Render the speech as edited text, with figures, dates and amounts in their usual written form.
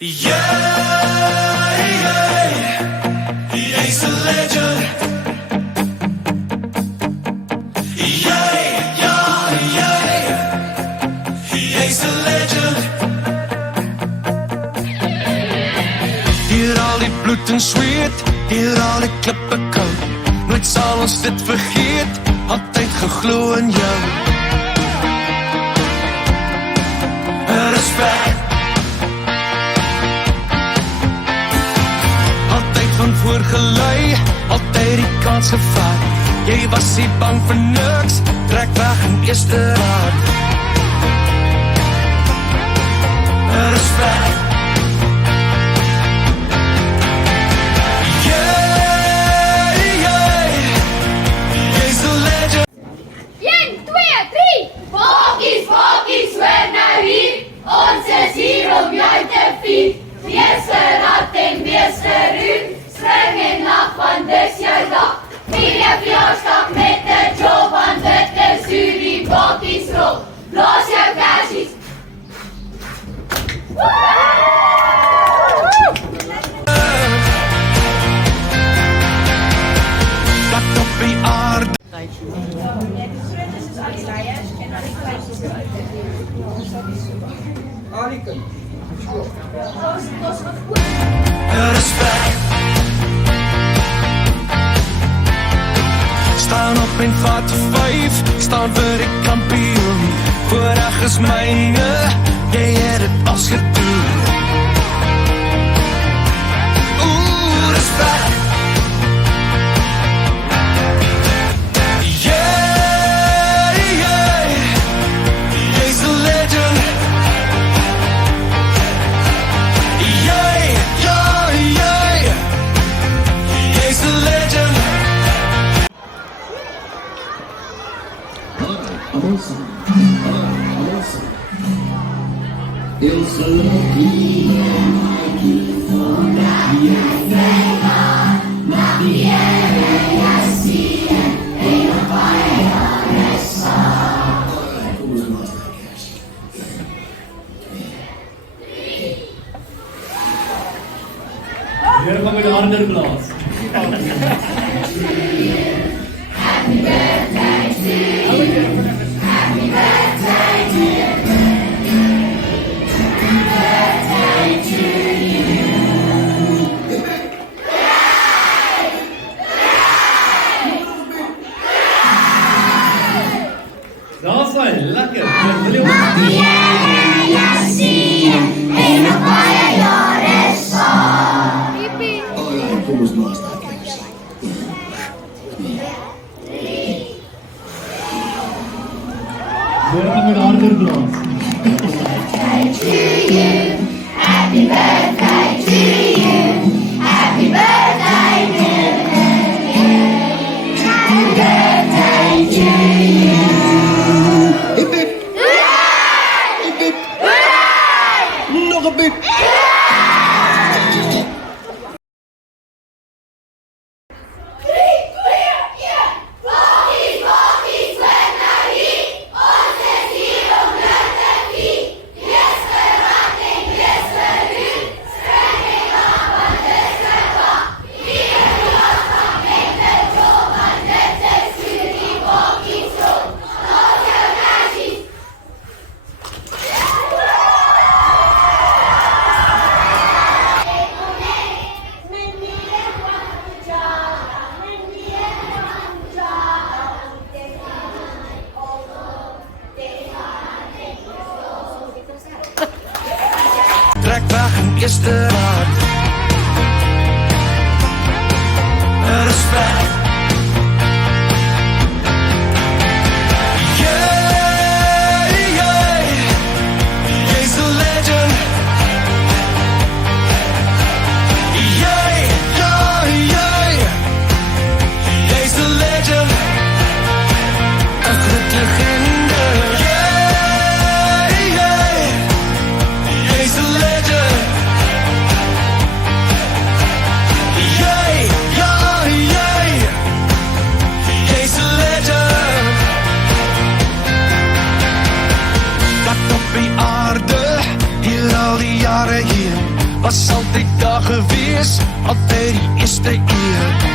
Yeah, yeah, he's a legend. Yeah, yeah, yeah, he's a legend. Hier al die bloed en zweet, hier al die klippe koud. Nooit sal ons dit vergeet, altyd geglo in jou. Respect. Van voorgelei, altyd die kans gevat. Jy was nie bang vir niks, trek weg in eerste raad. Respect. Yeah, yeah, jy's a legend. 1, 2, 3. Fokkies, fokkies, weer nou hier. Ons is hier om jou te vier. Meester Rat en Meester Ruud, spring en lach, want dis jou dag. Vier jou verjaarsdag met 'n job, want dit is hoe die bokkies rol. Blaas jou kersies. Plak op die aarde. Respect. Staan op en vat 5, staan vir die kampioen. Voorreg is myne, jy het dit als gedoen. Respect. Yeah, yeah, jy's a legend. Yeah, yeah, yeah, jy's a legend. Eu sou aqui, aqui fora, e eu venho, na piel assim, em uma paella só. Como os nós da cash. Here come the order clause. Happy birthday to you. Happy birthday to you. Dat zijn lekker. Wil je Alright, como os nós da cash. Here come the order clause. Happy birthday to you. Happy birthday to you. Happy birthday to you. Hip hip. Hip hip. Nog een bit. Fokkies, fokkies, weer nou hier. Ons is hier om jou te vier. Meester Rat en Meester Ruud, spring en lach, want dis jou dag. Vier jou verjaarsdag met 'n job, want dit is hoe die bokkies rol. Blaas jou kersies. Trek weg in eerste raad. Respect. Yeah, yeah, jy's a legend. Yeah, yeah, yeah, jy's a legend. 'N groot legende. Yeah, yeah, jy's a legend. Yeah, yeah, yeah, jy's a legend. Plak op die aarde, hier al die jare hier. was altyd daar gewees, altyd die eerste eer.